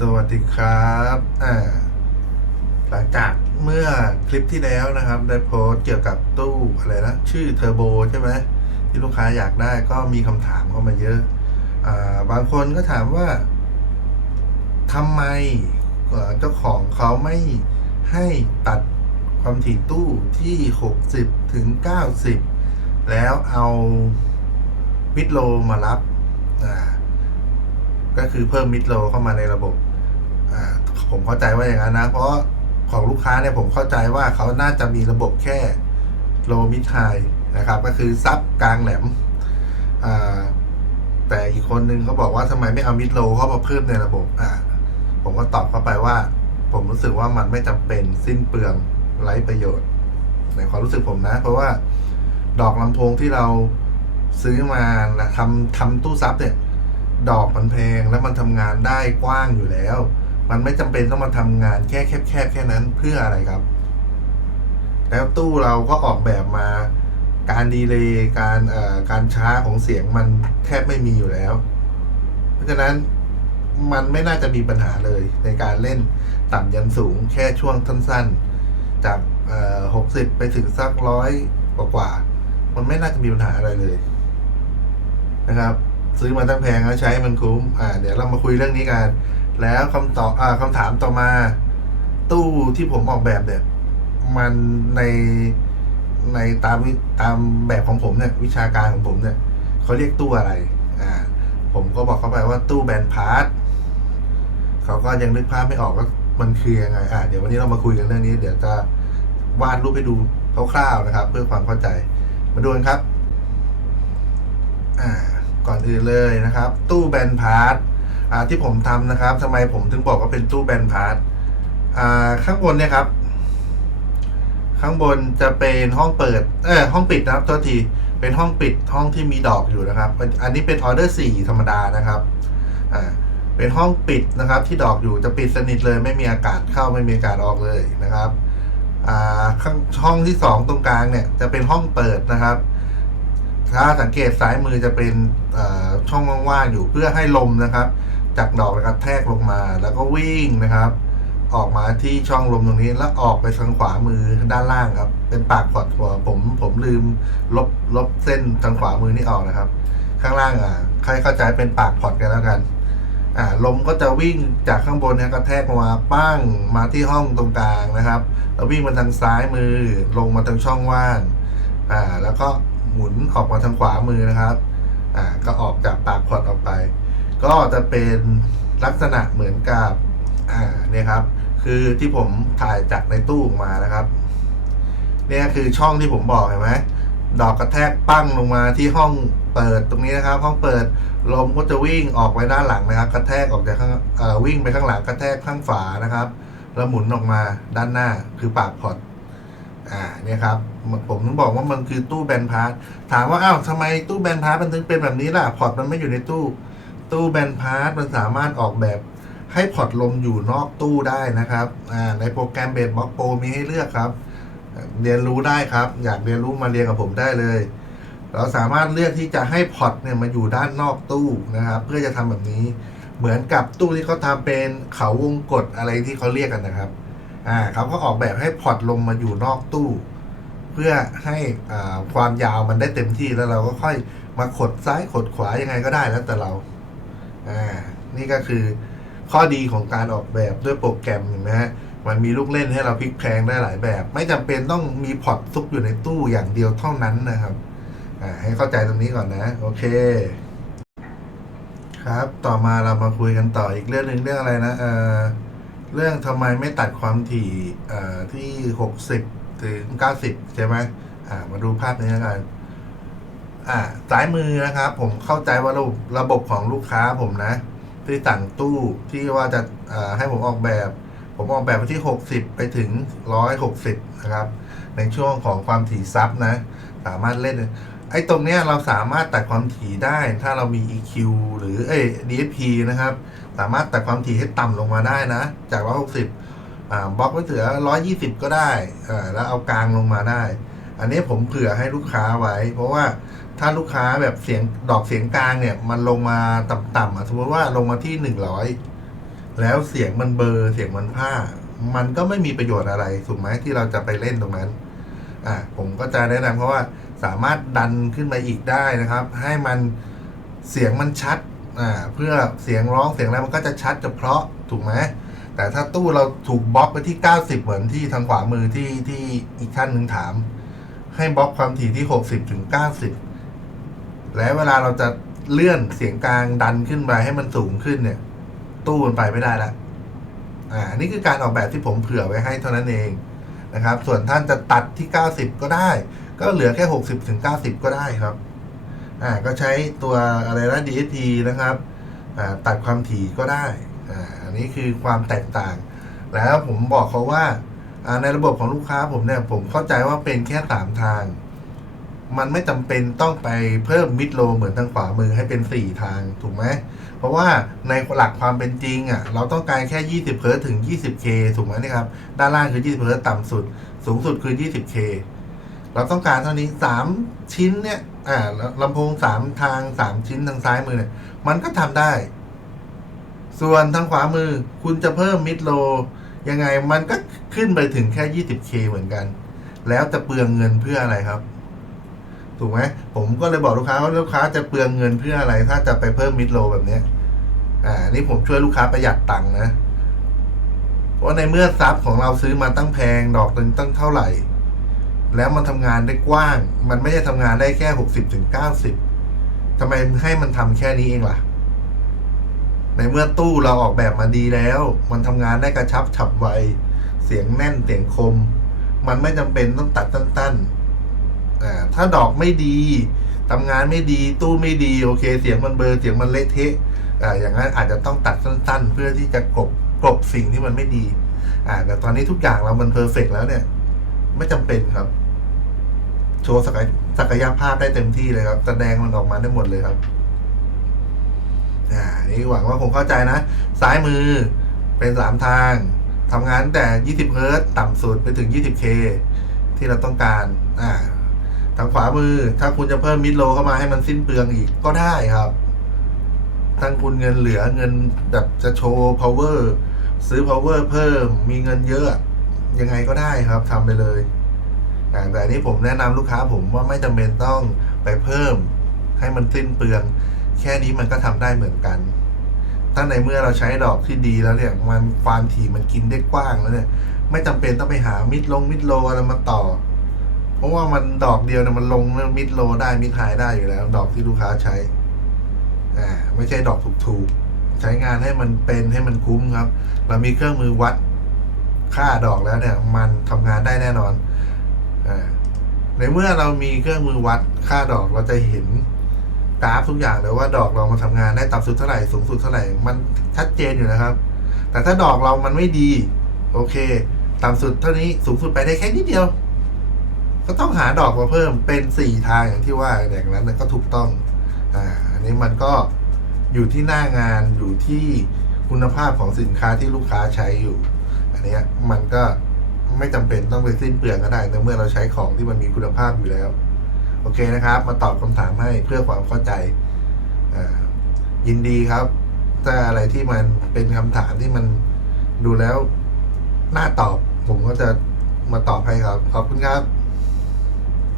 สวัสดีครับอ่าหลังจากเมื่อคลิปที่แล้วนะครับ ได้โพสเกี่ยวกับตู้อะไรนะชื่อเทอร์โบใช่ไหมที่ลูกค้าอยากได้ก็มีคำถามเข้ามาเยอะอ่าบางคนก็ถามว่าทำไมเจ้าของเขาไม่ให้ตัดความถี่ตู้ที่ 60 ถึง 90 แล้วเอามิดโลมารับอ่าก็คือเพิ่มมิดโลเข้ามาในระบบ ผมเข้าใจว่าอย่างนั้นนะ เพราะของลูกค้าเนี่ยผมเข้าใจว่าเขาน่าจะมีระบบแค่โลมิดไฮนะครับ ก็คือซับกลางแหลม แต่อีกคนนึงเขาบอกว่าทำไมไม่เอามิดโลเข้ามาเพิ่มในระบบอ่าผมก็ตอบเข้าไปว่า ผมรู้สึกว่ามันไม่จำเป็นสิ้นเปลืองไร้ประโยชน์ ในความรู้สึกผมนะ เพราะว่าดอกลำโพงที่เราซื้อมาทำทำตู้ซับเนี่ย ดอกมันแพงแล้วมันทำงานได้กว้างอยู่แล้ว มันไม่จำเป็นต้องมาทำงานแค่แคบๆแค่นั้นเพื่ออะไรครับ แล้วตู้เราก็ออกแบบมา การดีเลย์การเอ่อการช้าของเสียงมันแทบไม่มีอยู่แล้ว เพราะฉะนั้นมันไม่น่าจะมีปัญหาเลยในการเล่นต่ำยันสูงแค่ช่วงสั้นๆ จากหกสิบไปถึงสักร้อยกว่าๆมันไม่น่าจะมีปัญหาอะไรเลยนะครับ ซื้อมาตั้งแพงแล้วใช้มันคุ้มอ่าเดี๋ยวเรามาคุยเรื่องนี้กัน แล้วคำตอบอ่าคำถามต่อมา ตู้ที่ผมออกแบบเนี่ยมันในในตามตามแบบของผมเนี่ย วิชาการของผมเนี่ยเขาเรียกตู้อะไร อ่า ผมก็บอกเขาไปว่าตู้แบนพาร์ทเขาก็ยังนึกภาพไม่ออกว่ามันคือยังไง อ่าเดี๋ยววันนี้เรามาคุยกันเรื่องนี้ เดี๋ยวจะวาดรูปให้ดูคร่าวๆนะครับ เพื่อความเข้าใจ มาดูกันครับ อ่า ก่อนอื่นเลยนะครับ ตู้แบนพาร์ท ที่ผมทำนะครับทำไมผมถึงบอกว่าเป็นตู้แบนพาร์ทข้างบนเนี่ยครับ ข้างบนจะเป็นห้องเปิด เออห้องปิดนะครับโทษทีเป็นห้องปิดห้องที่มีดอกอยู่นะครับ อันนี้เป็นออเดอร์สี่ธรรมดานะครับอ่าเป็นห้องปิดนะครับ ที่ดอกอยู่จะปิดสนิทเลย ไม่มีอากาศเข้าไม่มีอากาศออกเลยนะครับอ่าข้างห้องที่สองตรงกลางเนี่ยจะเป็นห้องเปิดนะครับ ถ้าสังเกตซ้ายมือจะเป็นช่องว่างๆอยู่เพื่อให้ลมนะครับ จากดอกนะครับแทกลงมาแล้วก็วิ่งนะครับ ออกมาที่ช่องลมตรงนี้แล้วออกไปทางขวามือด้านล่างครับ เป็นปากพอดหัวผมผมลืมลบลบเส้นทางขวามือนี่ออกนะครับ ข้างล่างอะใครเข้าใจเป็นปากพอดกันแล้วกันอ่าลมก็จะวิ่งจากข้างบนเนี่ยกระแทกมาปั้งมาที่ห้องตรงกลางนะครับ แล้ววิ่งมาทางซ้ายมือลงมาทางช่องว่างอ่าแล้วก็ หมุนออกมาทางขวามือนะครับอ่าก็ออกจากปากพอดออกไป ก็จะเป็นลักษณะเหมือนกับอ่าเนี่ยครับ คือที่ผมถ่ายจากในตู้ออกมานะครับเนี่ยคือช่องที่ผมบอกเห็นไหมดอกกระแทกปั้งลงมาที่ห้องเปิดตรงนี้นะครับ ห้องเปิดลมก็จะวิ่งออกไปด้านหลังนะครับ กระแทกออกจากข้างอ่อวิ่งไปข้างหลังกระแทกข้างฝานะครับแล้วหมุนออกมาด้านหน้าคือปากพอด อ่าเนี่ยครับผมถึงบอกว่ามันคือตู้แบนพาร์ทถามว่าอ้าวทำไมตู้แบนพาร์ทมันถึงเป็นแบบนี้ล่ะพอร์ตมันไม่อยู่ในตู้ ตู้แบนพาร์ทมันสามารถออกแบบให้พอร์ตลมอยู่นอกตู้ได้นะครับอ่าในโปรแกรมเบสบ็อกโปรมีให้เลือกครับ เรียนรู้ได้ครับ อยากเรียนรู้มาเรียนกับผมได้เลย เราสามารถเลือกที่จะให้พอร์ตเนี่ยมาอยู่ด้านนอกตู้นะครับ เพื่อจะทำแบบนี้เหมือนกับตู้ที่เขาทำเป็นเขาวงกฏอะไรที่เขาเรียกกันนะครับ อ่าเขาก็ออกแบบให้พอร์ตลมมาอยู่นอกตู้ เพื่อให้อ่าความยาวมันได้เต็มที่แล้วเราก็ค่อยมาขดซ้ายขดขวายังไงก็ได้แล้วแต่เราอ่านี่ก็คือข้อดีของการออกแบบด้วยโปรแกรมเห็นไหมฮะมันมีลูกเล่นให้เราพลิกแพลงได้หลายแบบ ไม่จำเป็นต้องมีพอร์ตซุกอยู่ในตู้อย่างเดียวเท่านั้นนะครับอ่าให้เข้าใจตรงนี้ก่อนนะ โอเค ครับ ต่อมาเรามาคุยกันต่ออีกเรื่องหนึ่งเรื่องอะไรนะเอ่อ เรื่องทำไมไม่ตัดความถี่ที่หกสิบถึงเก้าสิบใช่ไหมมาดูภาพนี้แล้วกันอ่าซ้ายมือนะครับ ผมเข้าใจว่าระบบระบบของลูกค้าผมนะ ที่สั่งตู้ที่ว่าจะให้ผมออกแบบ ผมออกแบบไปที่หกสิบไปถึงร้อยหกสิบนะครับ ในช่วงของความถี่ซับนะ สามารถเล่น ไอ้ตรงเนี้ยเราสามารถตัดความถี่ได้ ถ้าเรามี EQ หรือเอ้ย DSP นะครับ สามารถตัดความถี่ให้ต่ำลงมาได้นะ จาก 160อ่าบล็อกไว้เหลือ120 ก็ได้อ่าแล้วเอากลางลงมาได้ อันนี้ผมเผื่อให้ลูกค้าไว้ เพราะว่าถ้าลูกค้าแบบเสียงดอกเสียงกลางเนี่ย มันลงมาต่ำๆอะสมมติว่าลงมาที่ 100 แล้วเสียงมันเบอร์เสียงมันพร่ามันก็ไม่มีประโยชน์อะไรถูกไหมที่เราจะไปเล่นตรงนั้น อ่าผมก็จะแนะนำเพราะว่า สามารถดันขึ้นมาอีกได้นะครับ ให้มันเสียงมันชัดอ่าเพื่อเสียงร้องเสียงอะไรมันก็จะชัดจะเพราะถูกไหมแต่ถ้าตู้เราถูกบล็อกไปที่ 90 เหมือนที่ทางขวามือที่ที่อีกท่านหนึ่งถาม ให้บล็อกความถี่ที่ 60ถึง90 และเวลาเราจะเลื่อนเสียงกลางดันขึ้นไปให้มันสูงขึ้นเนี่ย ตู้มันไปไม่ได้ละอ่านี่คือการออกแบบที่ผมเผื่อไว้ให้เท่านั้นเองนะครับ ส่วนท่านจะตัดที่ 90 ก็ได้ ก็เหลือแค่ 60ถึง90 ก็ได้ครับ อ่าก็ใช้ตัวอะไรนะ DSP นะครับอ่าตัดความถี่ก็ได้อ่าอันนี้คือความแตกต่าง แล้วผมบอกเขาว่าอ่าในระบบของลูกค้าผมเนี่ย ผมเข้าใจว่าเป็นแค่สามทาง มันไม่จำเป็นต้องไปเพิ่มมิดโลเหมือนทางขวามือให้เป็น 4 ทางถูกไหมเพราะว่าในหลักความเป็นจริงอะเราต้องการแค่ 20เฮิร์ตถึง 20K ถูกไหมนะครับ ด้านล่างคือ 20เฮิร์ตซ์ต่ำสุด สูงสุดคือ 20K เราต้องการเท่านี้3ชิ้นเนี่ย อ่าลำโพง3ทาง3ชิ้นทางซ้ายมือเนี่ย มันก็ทำได้ ส่วนทางขวามือ คุณจะเพิ่มมิดโลยังไงมันก็ขึ้นไปถึงแค่ 20K เหมือนกัน แล้วจะเปลืองเงินเพื่ออะไรครับ ถูกไหมผมก็เลยบอกลูกค้าว่าลูกค้าจะเปลืองเงินเพื่ออะไร ถ้าจะไปเพิ่มมิดโลแบบเนี้ยอ่า นี่ผมช่วยลูกค้าประหยัดตังค์นะ เพราะในเมื่อซับของเราซื้อมาตั้งแพงดอกหนึ่งตั้งเท่าไหร่ แล้วมันทำงานได้กว้าง มันไม่ได้ทำงานได้แค่หกสิบถึงเก้าสิบทำไมให้มันทำแค่นี้เองล่ะ ในเมื่อตู้เราออกแบบมาดีแล้ว มันทำงานได้กระชับฉับไว เสียงแน่นเสียงคม มันไม่จำเป็นต้องตัดตั้นๆอ่ถ้าดอกไม่ดีทำงานไม่ดี ตู้ไม่ดี โอเค เสียงมันเบอร์เสียงมันเละเทะอ่าอย่างนั้นอาจจะต้องตัดสั้น ๆ เพื่อที่จะกลบกลบสิ่งที่มันไม่ดี อ่าแต่ตอนนี้ทุกอย่างเรามันเพอร์เฟกแล้วเนี่ย ไม่จำเป็นครับ โชว์ศักยศักยภาพได้เต็มที่เลยครับ แสดงมันออกมาได้หมดเลยครับ อ่า นี่หวังว่าคงเข้าใจนะ ซ้ายมือเป็นสามทางทำงานตั้งแต่20เฮิร์ตต่ำสุดไปถึง 20K ที่เราต้องการ อ่า ทางขวามือ ถ้าคุณจะเพิ่มมิดโลเข้ามาให้มันสิ้นเปลืองอีกก็ได้ครับทั้งคุณเงินเหลือเงินแบบจะโชว์ power ซื้อ power เพิ่ม มีเงินเยอะ ยังไงก็ได้ครับทำไปเลย แต่อันนี้ผมแนะนำลูกค้าผมว่าไม่จำเป็นต้องไปเพิ่ม ให้มันสิ้นเปลือง แค่นี้มันก็ทำได้เหมือนกัน ถ้าในเมื่อเราใช้ดอกที่ดีแล้วเนี่ย มันความถี่มันกินได้กว้างแล้วเนี่ย ไม่จำเป็นต้องไปหามิดลงมิดโลอะไรมาต่อ เพราะว่ามันดอกเดียวเนี่ยมันลงมิดโลได้มิดไฮได้อยู่แล้ว ดอกที่ลูกค้าใช้ อ่าไม่ใช่ดอกถูกๆ ใช้งานให้มันเป็นให้มันคุ้มครับ เรามีเครื่องมือวัดค่าดอกแล้วเนี่ย มันทำงานได้แน่นอน ในเมื่อเรามีเครื่องมือวัดค่าดอกเราจะเห็นกราฟทุกอย่างเลยว่าดอกเรามาทำงานได้ต่ำสุดเท่าไหร่สูงสุดเท่าไหร่มันชัดเจนอยู่นะครับ แต่ถ้าดอกเรามันไม่ดี โอเค ต่ำสุดเท่านี้สูงสุดไปได้แค่นิดเดียว ก็ต้องหาดอกมาเพิ่มเป็นสี่ทางอย่างที่ว่าอย่างนั้นก็ถูกต้องอ่าอันนี้มันก็อยู่ที่หน้างานอยู่ที่คุณภาพของสินค้าที่ลูกค้าใช้อยู่ อันนี้มันก็ ไม่จำเป็นต้องไปสิ้นเปลืองก็ได้ในเมื่อเราใช้ของที่มันมีคุณภาพอยู่แล้ว โอเคนะครับ มาตอบคำถามให้เพื่อความเข้าใจยินดีครับถ้าอะไรที่มันเป็นคำถามที่มันดูแล้วน่าตอบ ผมก็จะมาตอบให้ครับ ขอบคุณครับ